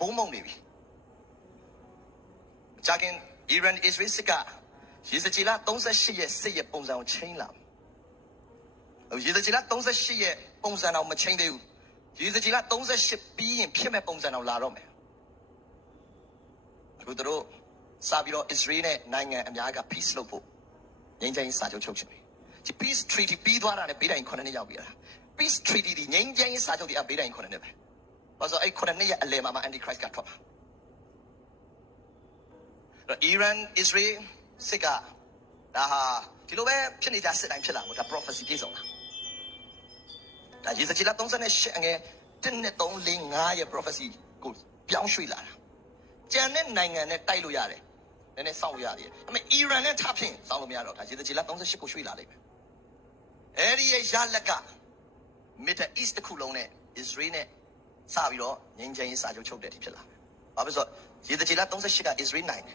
ဘုံမုံနေပြီကြာခင်အီရန်အစ္စရေးစစ်ကရေစကြည်လ38ရဲ့စစ်ရဲ့ပုံစံကိုချိန်လာရေစကြည်လ38ရဲ့ပုံစံအောင်မချိန်သေးဘူးရေစကြည်လ38ပြီးရင်ဖြစ်မဲ့ပုံစံအောင်လာတော့မယ်အခုတို့စပြီးတော့ Israel နဲ့နိုင်ငံအများက peace လုပ်ဖို့ငြိမ်းချမ်းရေးစာချုပ်ချုပ်ချင်တယ်ဒီ peace treaty ပြီးသွားတာနဲ့ဘေးတိုင်9နှစ်ရောက်ပြီလား peace treaty ဒီငြိမ်းချမ်းရေးစာချုပ်ဒီအဘေးတိုင်9နှစ်ပဲဘာလို့အဲ့9နှစ်ရဲ့အလယ်မှာ antichrist ကထွက်ပါIran Israel စစ်ကဒါဟာဒီလိုပဲဖြစ်နေကြစစ်တိုင်းဖြစ်လာမို့ဒါ prophecy ပြည့်စုံတာဒါရေစကြည်လ38အငယ်1နဲ့3 4 5ရဲ့ prophecy ကိုပြောင်းရွှေ့လာတာကျန်တဲ့နိုင်ငံနဲ့တိုက်လို့ရတယ်နည်းနည်းစောင့်လို့ရတယ်ဒါပေမဲ့ Iran နဲ့ထပ်ဖြင့်စောင့်လို့မရတော့ဒါရေစကြည်လ38ကိုရွှေ့လာလိမ့်မယ်အဲ့ဒီရဲ့ရလက်က Middle East တစ်ခုလုံးနဲ့ Israel နဲ့စပြီးတော့ငြိမ်းချမ်းရေးစာချုပ်ချုပ်တဲ့အထိဖြစ်လာမယ်ဘာဖြစ်လို့ရေစကြည်လ38က Israel နိုင်ငံ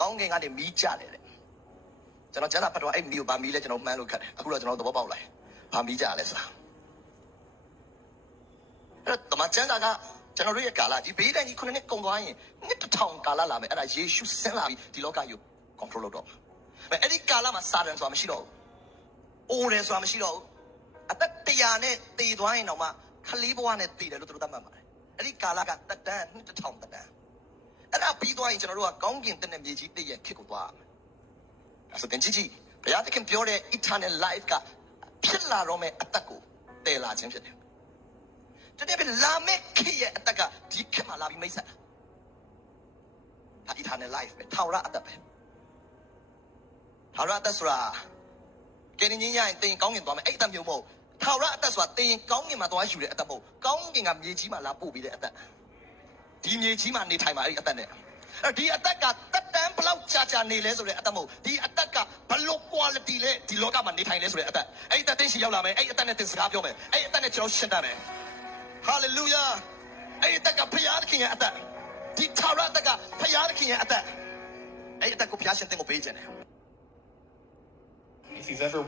ကောင်းကင်ကနေမီးကြတယ်တဲ့ကျွန်တော်ကျန်တာဖတ်တော့အဲ့မီးကိုဗာမီးလဲကျွန်တော်မှန်းလို့ခတ်တယ်အခုတော့ကျွန်တော်သဘောပေါက်လာဗာမီးကြလဲဆိုတာအဲ့တော့တမန်ကျန်တာကကျွန်တော်တို့ရဲ့ကာလဒီဘေးတိုင်းကြီး9နှစ်ကုန်သွားရင်1000ကာလလာမယ်အဲ့ဒါယေရှုဆင်းလာပြီးဒီလောကကြီးကို control လုပ်တော့မှာအဲ့ဒီကာလမှာစာတန်ဆိုတာမရှိတော့ဘူးအိုးတယ်ဆိုတာမရှိတော့ဘူးအသက်100နဲ့တည်သွားရင်တော့မှခလေးဘဝနဲ့တည်တယ်လို့သူတို့သတ်မှတ်ပါတယ်အဲ့ဒီကာလကတက်တန်း1000တက်တန်းအဲ့ဒါပြီးသွားရင်ကျွန်တော်တို့ကကောင်းကင်တဲ့မြေကြီးတည့်ရဲ့ခစ်ကိုသွားအဲ့ဆိုတင်ကြည့်ဘုရားသခင်ပြောတဲ့ eternal life ကဖြစ်လာတော့မဲ့အသက်ကိုတည်လာခြင်းဖြစ်တယ်တကယ်ပဲလာမဲ့ခေတ်ရဲ့အသက်ကဒီခေတ်မှာလာပြီးမိတ်ဆက်တာဒါ eternal life ပဲထာဝရအသက်ပဲထာဝရအသက်ဆိုတာကဲနေချင်းရရင်တင်ကောင်းကင်သွားမယ်အဲ့အသက်မျိုးမဟုတ်ထာဝရအသက်ဆိုတာတင်ကောင်းကင်မှာသွားယူတဲ့အသက်မဟုတ်ကောင်းကင်ကမြေကြီးမှာလာပို့ပြီးတဲ့အသက်ဒီမြေကြီးမှာနေထိုင်မှာအဲ့အသက်နဲ့ဒီအသက်ကတက်တန်းဘလောက်ကြာနေလဲဆိုတဲ့အသက်မဟုတ်ဒီအသက်ကဘလို့ quality လဲဒီလောကမှာနေထိုင်လဲဆိုတဲ့အသက်အဲ့အသက်သိရှိရောက်လာမယ်အဲ့အသက်နဲ့တင်စကားပြောမယ်အဲ့အသက်နဲ့ကျွန်တော်ရှင်းတတ်မယ်Hallelujah. အဲ့အသက်ကဖျားသခင်ရဲ့အသက်ဒီထာဝရအသက်ကဖျားသခင်ရဲ့အသက်အဲ့အသက်ကိုဖျားရှင်တင်ကိုပေးခြင်းတယ် If you've ever